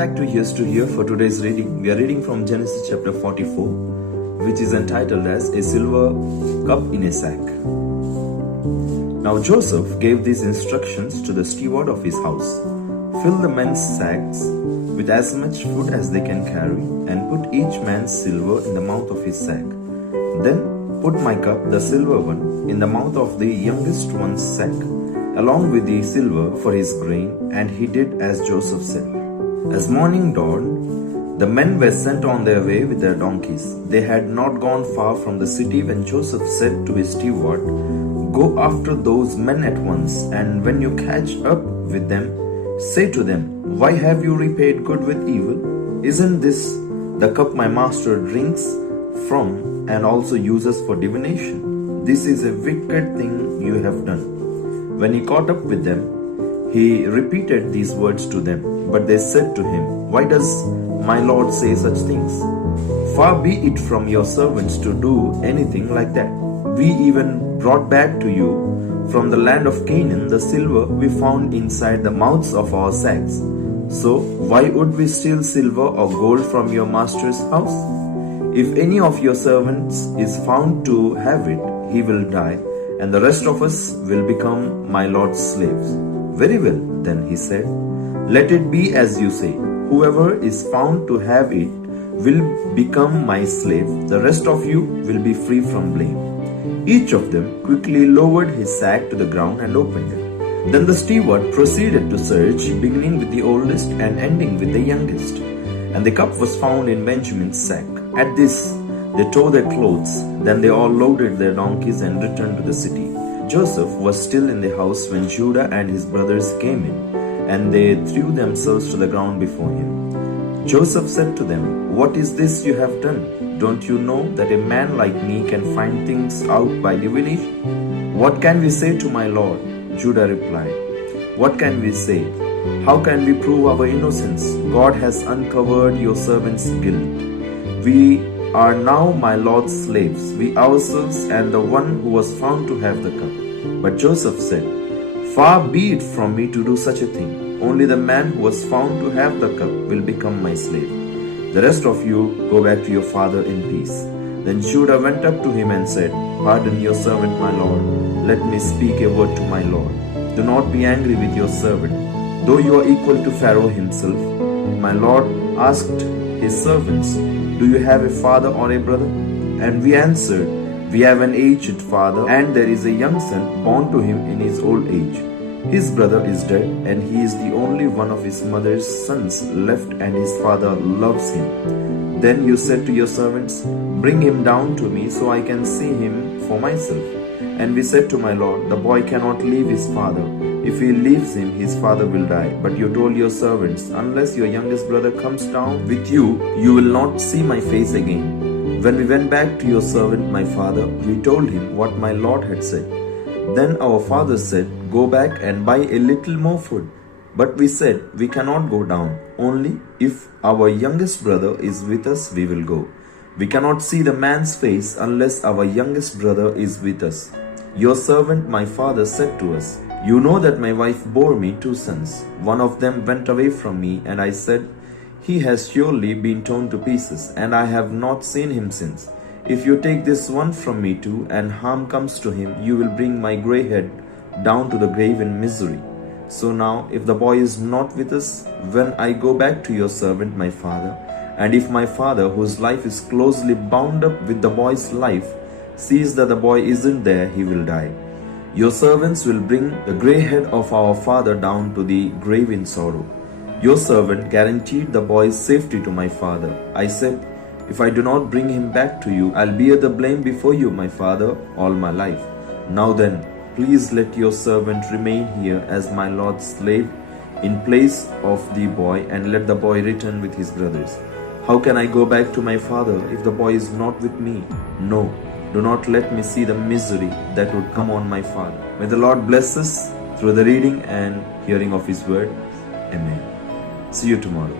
back to Here's to Hear for today's reading. We are reading from Genesis chapter 44, which is entitled as A Silver Cup in a Sack. Now Joseph gave these instructions to the steward of his house. Fill the men's sacks with as much food as they can carry, and put each man's silver in the mouth of his sack. Then put my cup, the silver one, in the mouth of the youngest one's sack, along with the silver for his grain. And he did as Joseph said. As morning dawned, the men were sent on their way with their donkeys. They had not gone far from the city when Joseph said to his steward, "Go after those men at once, and when you catch up with them, say to them, 'Why have you repaid good with evil? Isn't this the cup my master drinks from and also uses for divination? This is a wicked thing you have done.' When he caught up with them, he repeated these words to them. But they said to him, 'Why does my lord say such things? Far be it from your servants to do anything like that. We even brought back to you from the land of Canaan the silver we found inside the mouths of our sacks. So why would we steal silver or gold from your master's house? If any of your servants is found to have it, he will die, and the rest of us will become my lord's slaves.' 'Very well, then,' he said. 'Let it be as you say. Whoever is found to have it will become my slave. The rest of you will be free from blame.' Each of them quickly lowered his sack to the ground and opened it. Then the steward proceeded to search, beginning with the oldest and ending with the youngest. And the cup was found in Benjamin's sack. At this, they tore their clothes. Then they all loaded their donkeys and returned to the city. Joseph was still in the house when Judah and his brothers came in, and they threw themselves to the ground before him. Joseph said to them, 'What is this you have done? Don't you know that a man like me can find things out by divination? What can we say to my lord?' Judah replied, 'What can we say? How can we prove our innocence? God has uncovered your servant's guilt. We are now my lord's slaves, we ourselves and the one who was found to have the cup.' But Joseph said, 'Far be it from me to do such a thing. Only the man who was found to have the cup will become my slave. The rest of you go back to your father in peace.' Then Judah went up to him and said, 'Pardon your servant, my lord. Let me speak a word to my lord. Do not be angry with your servant, though you are equal to Pharaoh himself.' My lord asked his servants, 'Do you have a father or a brother?' And we answered, 'We have an aged father, and there is a young son born to him in his old age. His brother is dead, and he is the only one of his mother's sons left, and his father loves him.' Then you said to your servants, 'Bring him down to me so I can see him for myself.' And we said to my lord, 'The boy cannot leave his father. If he leaves him, his father will die.' But you told your servants, 'Unless your youngest brother comes down with you, you will not see my face again.' When we went back to your servant, my father, we told him what my lord had said. Then our father said, 'Go back and buy a little more food.' But we said, 'We cannot go down. Only if our youngest brother is with us, we will go. We cannot see the man's face unless our youngest brother is with us.' Your servant, my father, said to us, 'You know that my wife bore me 2 sons. One of them went away from me, and I said, He has surely been torn to pieces, and I have not seen him since. If you take this one from me too, and harm comes to him, you will bring my gray head down to the grave in misery. So now, if the boy is not with us, when I go back to your servant, my father, and if my father, whose life is closely bound up with the boy's life, sees that the boy isn't there, he will die. Your servants will bring the gray head of our father down to the grave in sorrow.' Your servant guaranteed the boy's safety to my father. I said, 'If I do not bring him back to you, I'll bear the blame before you, my father, all my life. Now then, please let your servant remain here as my lord's slave in place of the boy, and let the boy return with his brothers. How can I go back to my father if the boy is not with me? No, do not let me see the misery that would come on my father.' May the Lord bless us through the reading and hearing of his word. Amen. See you tomorrow.